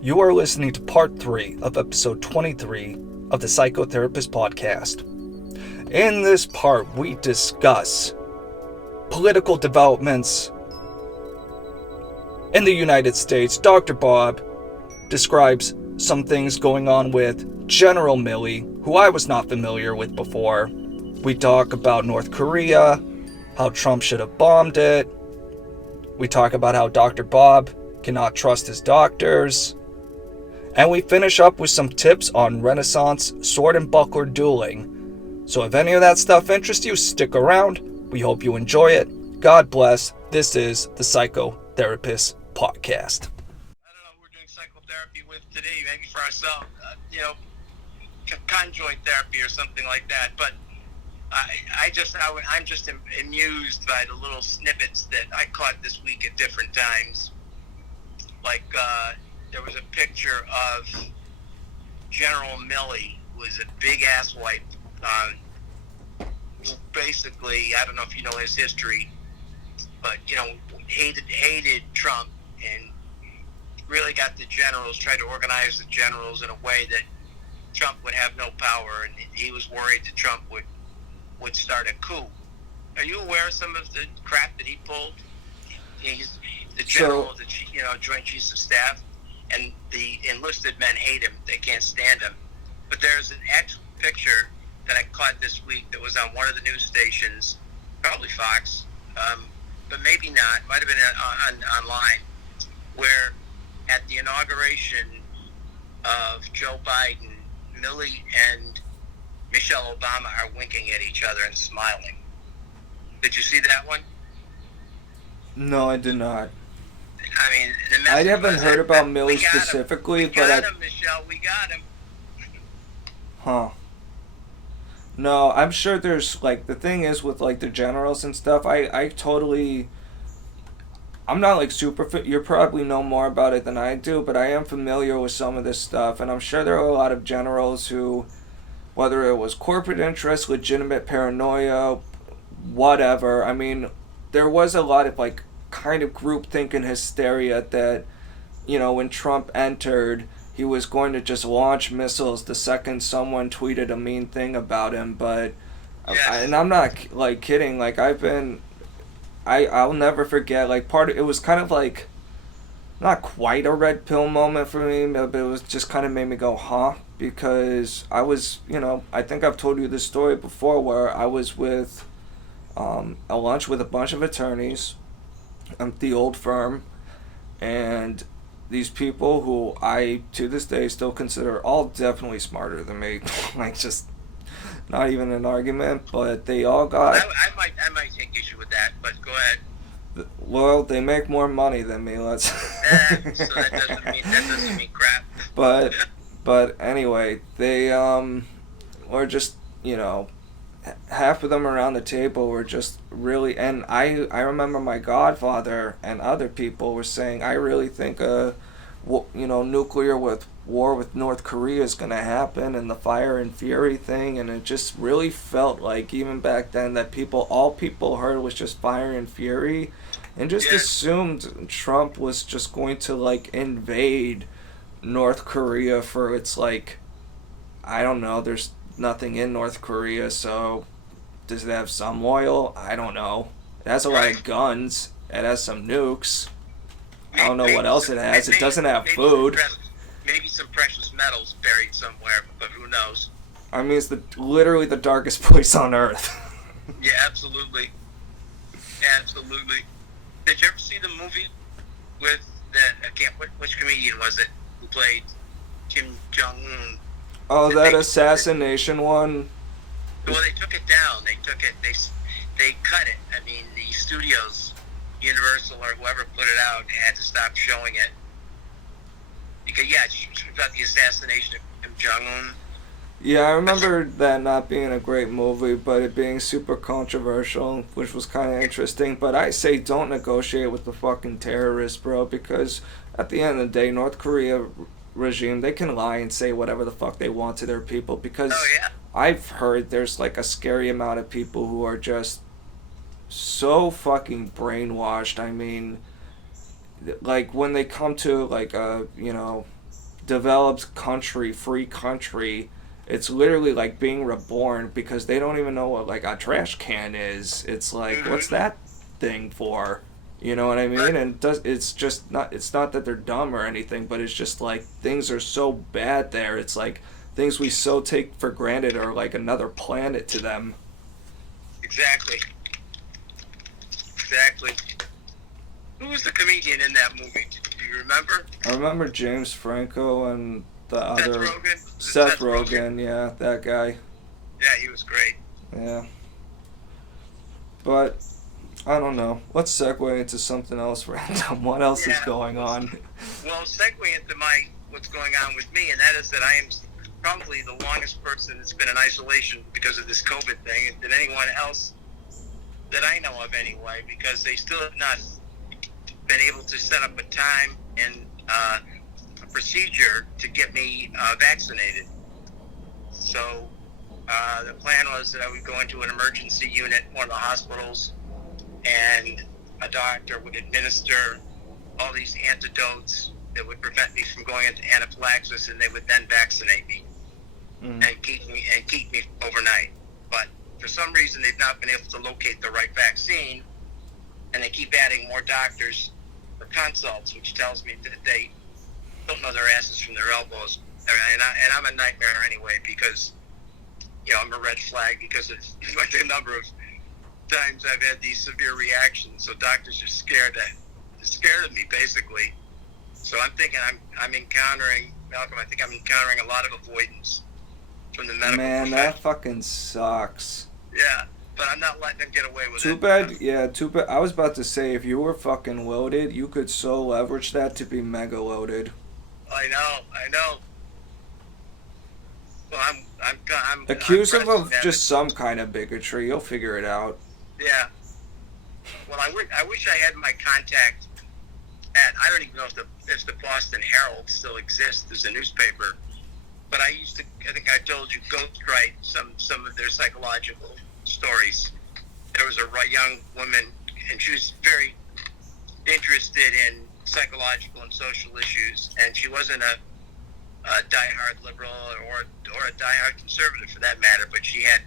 You are listening to part 3 of episode 23 of the Psychotherapist Podcast. In this part, we discuss political developments in the United States. Dr. Bob describes some things going on with General Milley, who I was not familiar with before. We talk about North Korea, how Trump should have bombed it. We talk about how Dr. Bob cannot trust his doctors. And we finish up with some tips on Renaissance sword and buckler dueling. So if any of that stuff interests you, stick around. We hope you enjoy it. God bless. This is the Psychotherapist Podcast. I don't know who we're doing psychotherapy with today, maybe for ourselves, conjoint therapy or something like that. But I'm just amused by the little snippets that I caught this week at different times. Like, there was a picture of General Milley, who was a big asswipe, who basically, I don't know if you know his history, but, hated Trump and really got the generals, tried to organize the generals in a way that Trump would have no power, and he was worried that Trump would start a coup. Are you aware of some of the crap that he pulled? He's the general of the Joint Chiefs of Staff, and the enlisted men hate him. They can't stand him. But there's an picture that I caught this week that was on one of the news stations, probably Fox, but maybe not. Might have been online, where at the inauguration of Joe Biden, Milley and Michelle Obama are winking at each other and smiling. Did you see that one? No, I did not. I mean, the message I haven't was heard that about Milley we got him. specifically, We got him, Michelle. We got him. Huh. No, I'm sure there's, the thing is with, the generals and stuff, I totally... I'm not, super... You probably know more about it than I do, but I am familiar with some of this stuff, and I'm sure there are a lot of generals who, whether it was corporate interest, legitimate paranoia, whatever, I mean, there was a lot of, kind of groupthink and hysteria that, when Trump entered, he was going to just launch missiles the second someone tweeted a mean thing about him. But Yes. and I'm not kidding. I'll never forget. It was kind of not quite a red pill moment for me, but it was just kind of made me go, huh? Because I was, I think I've told you this story before, where I was with a lunch with a bunch of attorneys at the old firm, and these people who I, to this day, still consider all definitely smarter than me, just not even an argument, but they all got... I might take issue with that, but go ahead. Well, they make more money than me, let's... So that doesn't mean crap. But anyway, they were just, half of them around the table were just really, and I remember my godfather and other people were saying, I really think nuclear war with North Korea is going to happen, and the fire and fury thing, and it just really felt like even back then that all people heard was just fire and fury, and just assumed Trump was just going to invade North Korea for its I don't know, there's nothing in North Korea, so does it have some oil? I don't know. It has a lot of guns. It has some nukes. I don't know what else it has. It doesn't have food. Maybe some precious metals buried somewhere, but who knows? I mean, it's literally the darkest place on Earth. Yeah, absolutely. Absolutely. Did you ever see the movie with which comedian was it who played Kim Jong-un? Oh, that assassination one? Well, they took it down. They cut it. I mean, the studios, Universal or whoever put it out, had to stop showing it. Because, it's about the assassination of Kim Jong-un. Yeah, I remember that not being a great movie, but it being super controversial, which was kind of interesting. But I say don't negotiate with the fucking terrorists, bro, because at the end of the day, North Korea regime, they can lie and say whatever the fuck they want to their people, because I've heard there's a scary amount of people who are just so fucking brainwashed. I mean, when they come to developed country, free country, it's literally like being reborn because they don't even know what like a trash can is. It's like, what's Mm-hmm. that thing for? You know what I Right. mean? And does it's just not it's not that they're dumb or anything, but it's just like things are so bad there. It's like things we so take for granted are like another planet to them. Exactly. Exactly. Who was the comedian in that movie? Do you remember? I remember James Franco and the Seth other Rogen? Was it Seth Seth Rogen? Rogen, yeah, that guy. Yeah, he was great. Yeah. But I don't know. Let's segue into something else random. What else is Yeah. going on? Well, segue into what's going on with me, and that is that I am probably the longest person that's been in isolation because of this COVID thing than anyone else that I know of anyway, because they still have not been able to set up a time and a procedure to get me vaccinated. So the plan was that I would go into an emergency unit, one of the hospitals, and a doctor would administer all these antidotes that would prevent me from going into anaphylaxis, and they would then vaccinate me and keep me overnight. But for some reason, they've not been able to locate the right vaccine, and they keep adding more doctors for consults, which tells me that they don't know their asses from their elbows. And I'm a nightmare anyway because, I'm a red flag because of like the number of times I've had these severe reactions. So doctors are scared of me basically. So I'm thinking I'm encountering, Malcolm, I think I'm encountering a lot of avoidance from the medical Man, profession. that fucking sucks. Yeah, but I'm not letting them get away with Too it. bad, yeah, too bad. I was about to say, if you were fucking loaded, you could so leverage that to be mega loaded. I know. Well, I'm Accuse him pressing of that. just some kind of bigotry. You'll figure it out. Yeah. Well, I wish I had my contact at, I don't even know if the Boston Herald still exists as a newspaper, but I think I told you, ghostwrite some of their psychological stories. There was a young woman, and she was very interested in psychological and social issues, and she wasn't a diehard liberal or a diehard conservative for that matter, but she had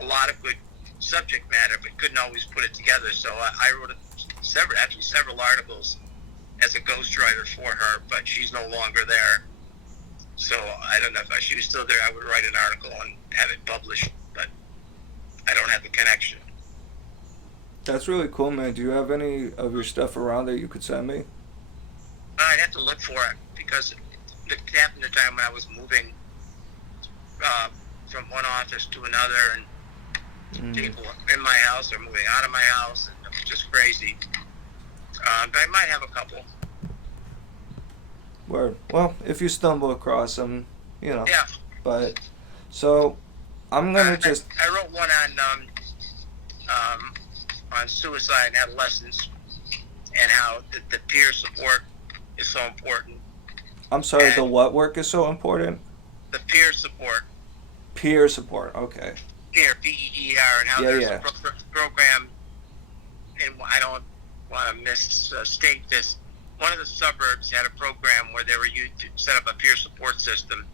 a lot of good subject matter, but couldn't always put it together. So I wrote several articles as a ghostwriter for her, but she's no longer there. So I don't know if she was still there, I would write an article and have it published, but I don't have the connection. That's really cool, man. Do you have any of your stuff around that you could send me? I'd have to look for it because it happened the time when I was moving from one office to another, and people in my house are moving out of my house, and it was just crazy. But I might have a couple. Word. Well, if you stumble across them, Yeah. But, so, I'm gonna just... I wrote one on suicide in adolescence and how the peer support is so important. I'm sorry, And the what work is so important? the peer support, Peer support, okay. peer, PEER, and how Yeah, there's yeah. a program, and I don't want to misstate this. One of the suburbs had a program where they were used to set up a peer support system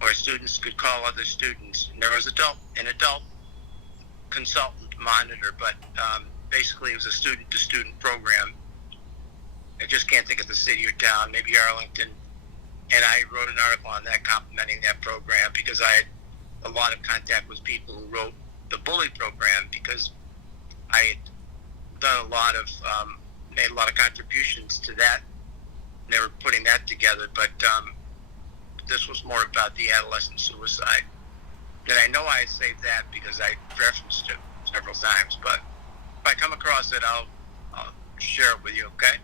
where students could call other students. And there was an adult consultant monitor, but basically it was a student-to-student program. I just can't think of the city or town, maybe Arlington. And I wrote an article on that complimenting that program because I had a lot of contact with people who wrote the bully program because I had done made a lot of contributions to that. They were putting that together, but this was more about the adolescent suicide. And I know I saved that because I referenced it several times, but if I come across it, I'll share it with you, okay?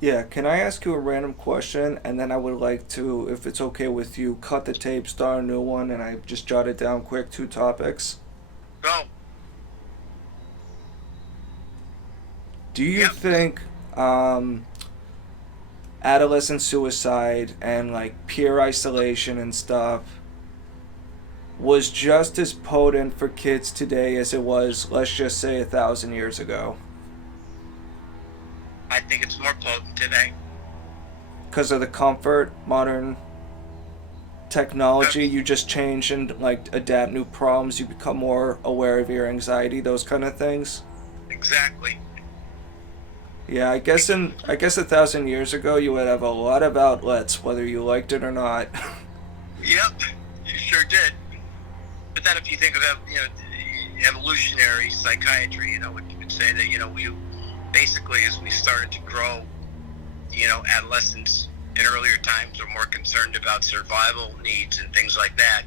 Yeah, can I ask you a random question, and then I would like to, if it's okay with you, cut the tape, start a new one, and I just jotted down quick 2 topics? Go. Do you Yep. think adolescent suicide and like peer isolation and stuff was just as potent for kids today as it was, let's just say, 1,000 years ago? I think it's more potent today. because of the comfort, modern technology, you just change and like adapt new problems. You become more aware of your anxiety, those kind of things. Exactly. Yeah, I guess 1,000 years ago, you would have a lot of outlets, whether you liked it or not. Yep, you sure did. But then if you think of evolutionary psychiatry, it would say that we basically as we started to grow, adolescents in earlier times were more concerned about survival needs and things like that,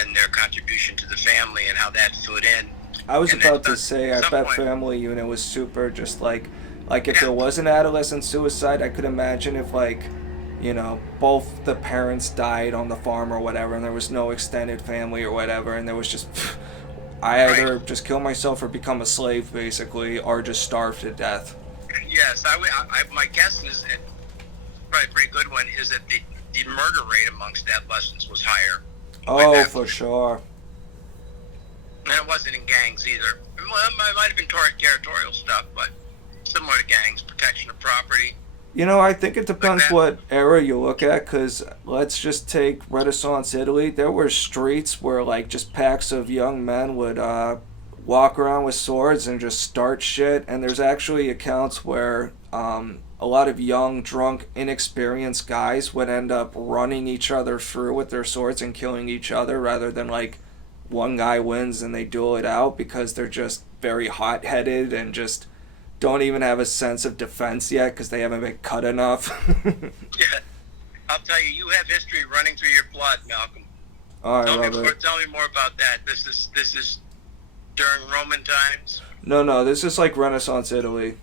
and their contribution to the family and how that fit in. I was And then about to say, I at some bet point, family unit was super. Just like if yeah, there was an adolescent suicide, I could imagine if both the parents died on the farm or whatever, and there was no extended family or whatever, and there was just I right. either just kill myself or become a slave basically, or just starve to death. Yes, my guess is, and probably a pretty good one, is that the murder rate amongst adolescents was higher way Oh, back. for sure. And it wasn't in gangs either. It might have been territorial stuff, but similar to gangs, protection of property, I think it like depends that. what era you look at, because let's just take Renaissance Italy. There were streets where, like, just packs of young men would walk around with swords and just start shit. And there's actually accounts where a lot of young, drunk, inexperienced guys would end up running each other through with their swords and killing each other rather than, like, one guy wins and they duel it out because they're just very hot headed and just don't even have a sense of defense yet because they haven't been cut enough. Yeah, I'll tell you, you have history running through your blood, Malcolm. Oh, I Tell me love more. it. Tell me more about that. This is during Roman times, No, this is like Renaissance Italy.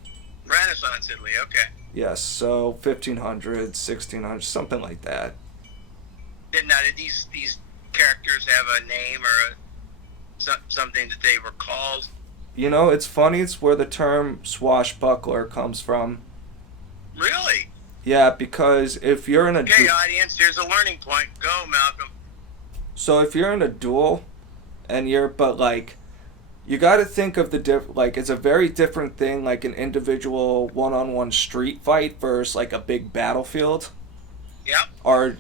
Renaissance Italy. Okay. Yes, so 1500s, 1600s, something like that. Did these characters have a name or something that they were called? It's funny, it's where the term swashbuckler comes from. Really? Yeah, because if you're in a Okay, audience. Here's a learning point. Go, Malcolm. so if you're in a duel and but like you got to think of like it's a very different thing, like an individual one-on-one street fight versus like a big battlefield. Yep. Or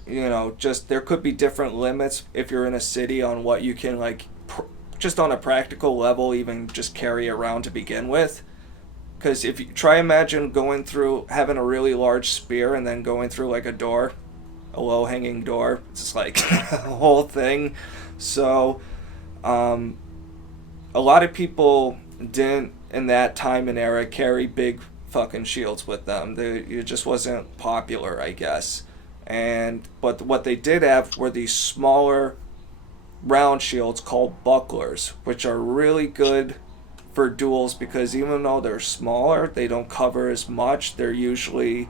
just there could be different limits if you're in a city on what you can like just on a practical level even just carry around to begin with. Because if you try imagine going through having a really large spear and then going through like a low hanging door, it's just like a whole thing. So a lot of people didn't in that time and era carry big fucking shields with them. It just wasn't popular, I guess. But what they did have were these smaller round shields called bucklers, which are really good for duels because even though they're smaller, they don't cover as much. They're usually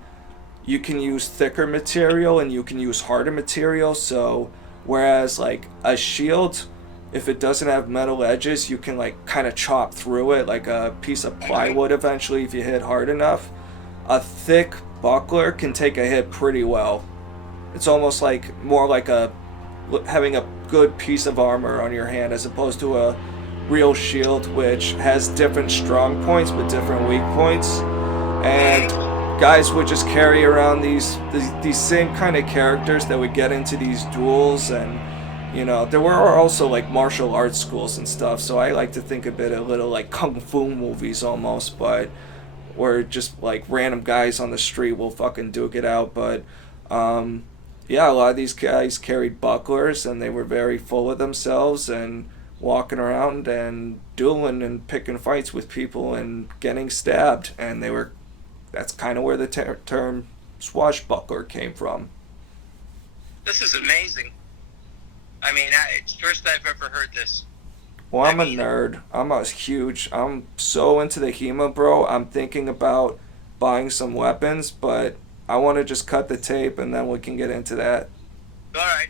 you can use thicker material and you can use harder material. So whereas like a shield, if it doesn't have metal edges, you can like kind of chop through it like a piece of plywood eventually if you hit hard enough. A thick buckler can take a hit pretty well. It's almost like more like having a good piece of armor on your hand as opposed to a real shield which has different strong points but different weak points. And guys would just carry around these same kind of characters that would get into these duels. And there were also like martial arts schools and stuff, so I like to think of it a little like kung fu movies almost, but where just like random guys on the street will fucking duke it out. But yeah, a lot of these guys carried bucklers and they were very full of themselves and walking around and dueling and picking fights with people and getting stabbed. And that's kind of where the term swashbuckler came from. This is amazing. I mean, it's the first I've ever heard this. Well, I'm a nerd. I'm so into the HEMA, bro. I'm thinking about buying some weapons, but I want to just cut the tape and then we can get into that. All right.